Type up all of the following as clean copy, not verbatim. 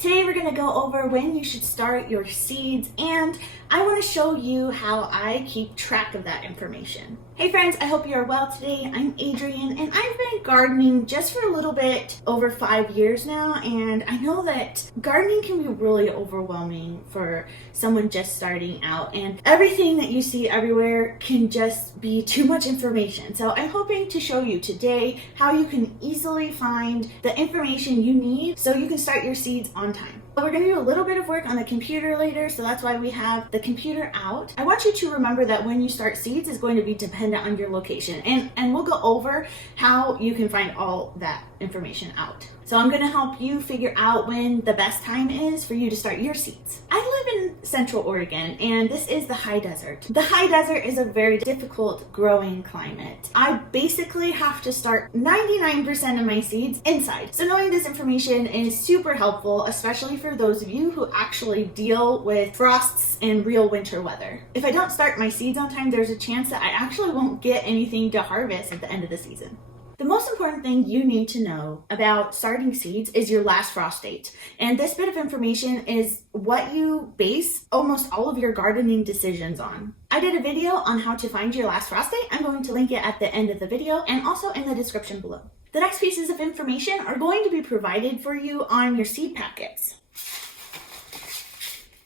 Today we're going to go over when you should start your seeds, and I want to show you how I keep track of that information. Hey friends, I hope you are well today. I'm Adrienne, and I've been gardening just for a little bit over 5 years now, and I know that gardening can be really overwhelming for someone just starting out, and everything that you see everywhere can just be too much information. So I'm hoping to show you today how you can easily find the information you need so you can start your seeds on time. We're going to do a little bit of work on the computer later, so that's why we have the computer out. I want you to remember that when you start seeds is going to be dependent on your location, and we'll go over how you can find all that information out. So I'm going to help you figure out when the best time is for you to start your seeds. I live in Central Oregon, and this is the high desert. The high desert is a very difficult growing climate. I basically have to start 99% of my seeds inside. So knowing this information is super helpful, especially for those of you who actually deal with frosts and real winter weather. If I don't start my seeds on time, there's a chance that I actually won't get anything to harvest at the end of the season. The most important thing you need to know about starting seeds is your last frost date. And this bit of information is what you base almost all of your gardening decisions on. I did a video on how to find your last frost date. I'm going to link it at the end of the video and also in the description below. The next pieces of information are going to be provided for you on your seed packets.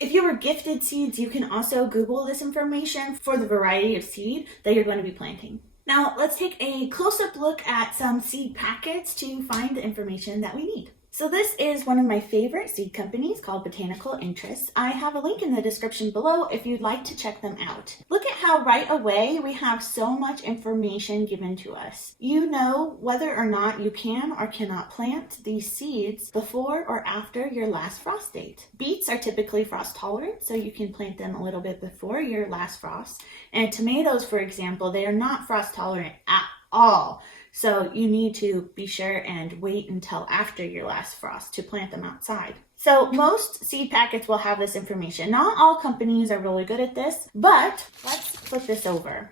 If you were gifted seeds, you can also Google this information for the variety of seed that you're going to be planting. Now, let's take a close-up look at some seed packets to find the information that we need. So this is one of my favorite seed companies called Botanical Interest. I have a link in the description below if you'd like to check them out. Look at how right away we have so much information given to us. You know whether or not you can or cannot plant these seeds before or after your last frost date. Beets are typically frost tolerant, so you can plant them a little bit before your last frost. And tomatoes, for example, they are not frost tolerant at all. So you need to be sure and wait until after your last frost to plant them outside. So most seed packets will have this information. Not all companies are really good at this, but let's flip this over.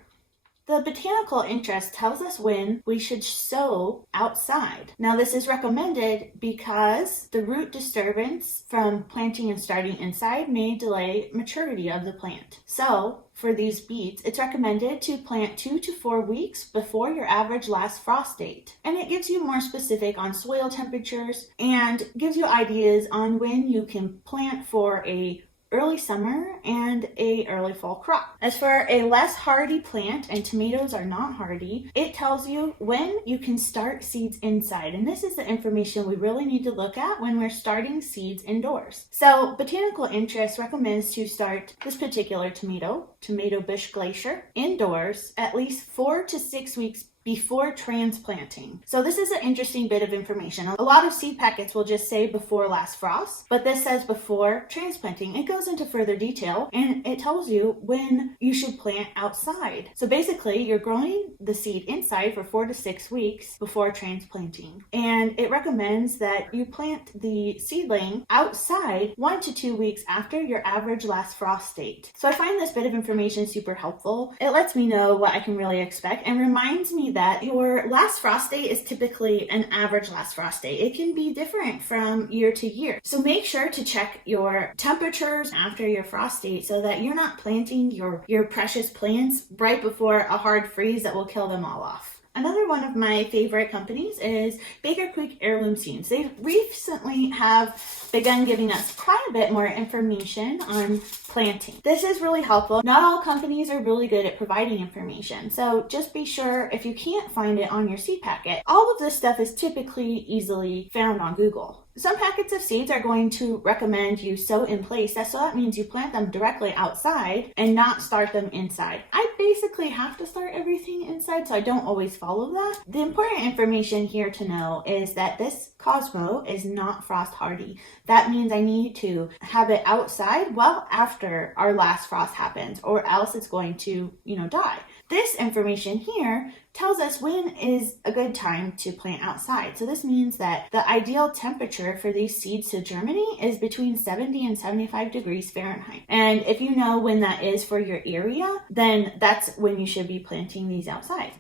The Botanical Interest tells us when we should sow outside. Now this is recommended because the root disturbance from planting and starting inside may delay maturity of the plant. So for these beets, it's recommended to plant 2 to 4 weeks before your average last frost date. And it gives you more specific on soil temperatures and gives you ideas on when you can plant for a early summer and a early fall crop. As for a less hardy plant, and tomatoes are not hardy, it tells you when you can start seeds inside. And this is the information we really need to look at when we're starting seeds indoors. So Botanical Interest recommends to start this particular tomato bush glacier, indoors at least 4 to 6 weeks before transplanting. So this is an interesting bit of information. A lot of seed packets will just say before last frost, but this says before transplanting. It goes into further detail and it tells you when you should plant outside. So basically you're growing the seed inside for 4 to 6 weeks before transplanting. And it recommends that you plant the seedling outside 1 to 2 weeks after your average last frost date. So I find this bit of information super helpful. It lets me know what I can really expect and reminds me that your last frost date is typically an average last frost date. It can be different from year to year. So make sure to check your temperatures after your frost date so that you're not planting your precious plants right before a hard freeze that will kill them all off. Another one of my favorite companies is Baker Creek Heirloom Seeds. They recently have begun giving us quite a bit more information on planting. This is really helpful. Not all companies are really good at providing information, so just be sure if you can't find it on your seed packet. All of this stuff is typically easily found on Google. Some packets of seeds are going to recommend you sow in place. So that means you plant them directly outside and not start them inside. I basically have to start everything inside, so I don't always follow that. The important information here to know is that this Cosmo is not frost hardy. That means I need to have it outside well after our last frost happens, or else it's going to, die. This information here tells us when is a good time to plant outside. So this means that the ideal temperature for these seeds to germinate is between 70 and 75 degrees Fahrenheit. And if you know when that is for your area, then that's when you should be planting these outside.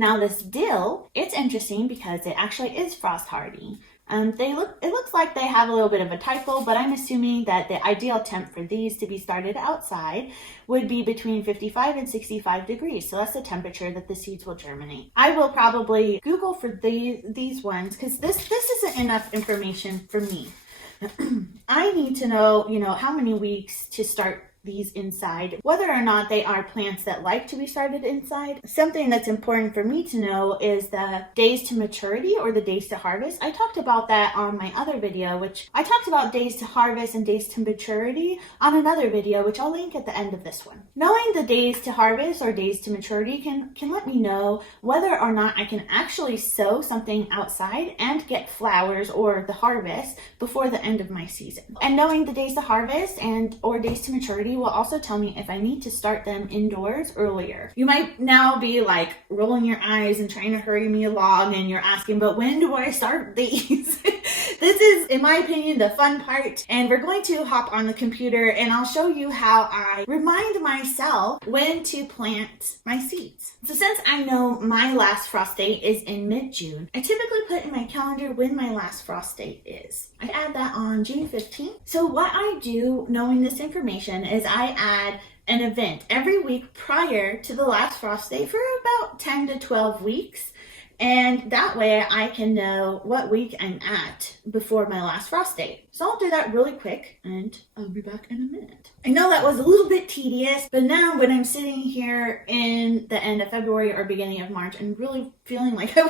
Now this dill, it's interesting because it actually is frost hardy. It looks like they have a little bit of a typo, but I'm assuming that the ideal temp for these to be started outside would be between 55 and 65 degrees. So that's the temperature that the seeds will germinate. I will probably Google for these ones because this isn't enough information for me. I need to know, how many weeks to start these inside, whether or not they are plants that like to be started inside. Something that's important for me to know is the days to maturity or the days to harvest. I talked about that on my other video, which I talked about days to harvest and days to maturity on another video, which I'll link at the end of this one. Knowing the days to harvest or days to maturity can let me know whether or not I can actually sow something outside and get flowers or the harvest before the end of my season. And knowing the days to harvest and or days to maturity will also tell me if I need to start them indoors earlier. You might now be like rolling your eyes and trying to hurry me along, and you're asking, but when do I start these? This is, in my opinion, the fun part, and we're going to hop on the computer and I'll show you how I remind myself when to plant my seeds. So since I know my last frost date is in mid-June, I typically put in my calendar when my last frost date is. I add that on June 15th. So what I do, knowing this information, is I add an event every week prior to the last frost date for about 10 to 12 weeks. And that way I can know what week I'm at before my last frost date. So I'll do that really quick and I'll be back in a minute. I know that was a little bit tedious, but now when I'm sitting here in the end of February or beginning of March and really feeling like I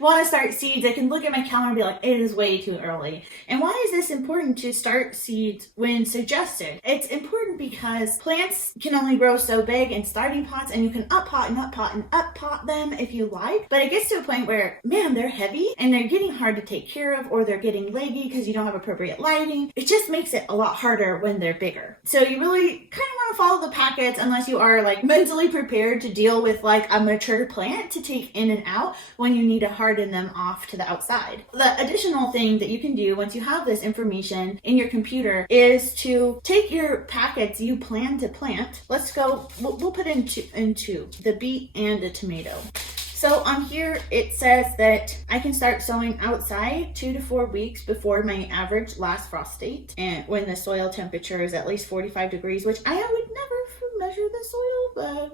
want to start seeds, I can look at my calendar and be like, it is way too early. And why is this important to start seeds when suggested? It's important because plants can only grow so big in starting pots, and you can up-pot and up-pot and up-pot them if you like. But it gets to a point where, man, they're heavy and they're getting hard to take care of, or they're getting leggy because you don't have appropriate lighting. It just makes it a lot harder when they're bigger. So you really kind of want to follow the packets unless you are like mentally prepared to deal with like a mature plant to take in and out when you need to harden them off to the outside. The additional thing that you can do once you have this information in your computer is to take your packets you plan to plant. Let's go, we'll put into the beet and the tomato. So on here, it says that I can start sowing outside 2 to 4 weeks before my average last frost date, and when the soil temperature is at least 45 degrees, which I would never measure the soil, but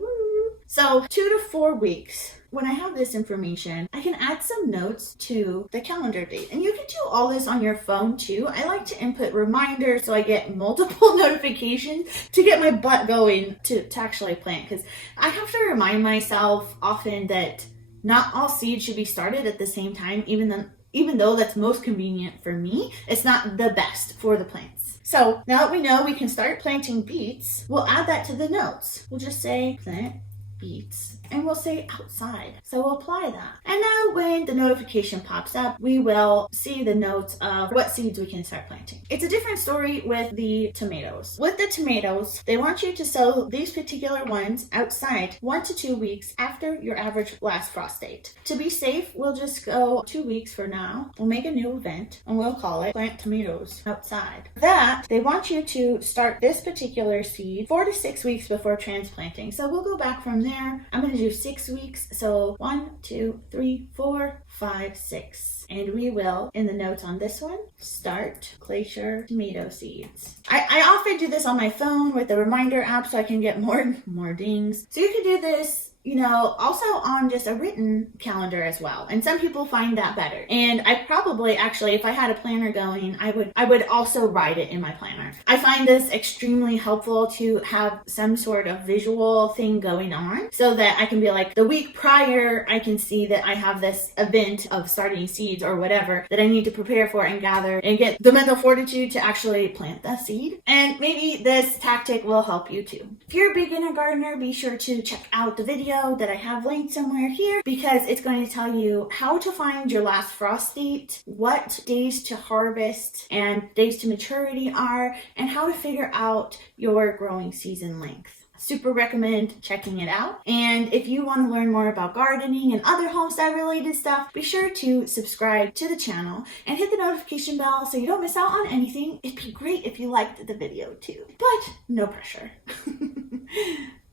so 2 to 4 weeks. When I have this information, I can add some notes to the calendar date. And you can do all this on your phone too. I like to input reminders so I get multiple notifications to get my butt going to actually plant. Because I have to remind myself often that not all seeds should be started at the same time, even though that's most convenient for me, it's not the best for the plants. So now that we know we can start planting beets, we'll add that to the notes. We'll just say plant beets, and we'll say outside. So we'll apply that. And now when the notification pops up, we will see the notes of what seeds we can start planting. It's a different story with the tomatoes. With the tomatoes, they want you to sow these particular ones outside 1 to 2 weeks after your average last frost date. To be safe, we'll just go 2 weeks for now. We'll make a new event and we'll call it Plant Tomatoes Outside. That, they want you to start this particular seed 4 to 6 weeks before transplanting. So we'll go back from there. I'm going to do 6 weeks. So 1, 2, 3, 4, 5, 6. And we will, in the notes on this one, start glacier tomato seeds. I often do this on my phone with the reminder app so I can get more dings. So you can do this, also on just a written calendar as well. And some people find that better. And I probably actually, if I had a planner going, I would also write it in my planner. I find this extremely helpful to have some sort of visual thing going on so that I can be like, the week prior, I can see that I have this event of starting seeds or whatever that I need to prepare for and gather and get the mental fortitude to actually plant that seed. And maybe this tactic will help you too. If you're a beginner gardener, be sure to check out the video that I have linked somewhere here, because it's going to tell you how to find your last frost date, what days to harvest and days to maturity are, and how to figure out your growing season length. Super recommend checking it out. And if you want to learn more about gardening and other homestead related stuff, be sure to subscribe to the channel and hit the notification bell so you don't miss out on anything. It'd be great if you liked the video too, but no pressure.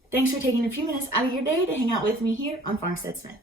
Thanks for taking a few minutes out of your day to hang out with me here on Farmstead Smith.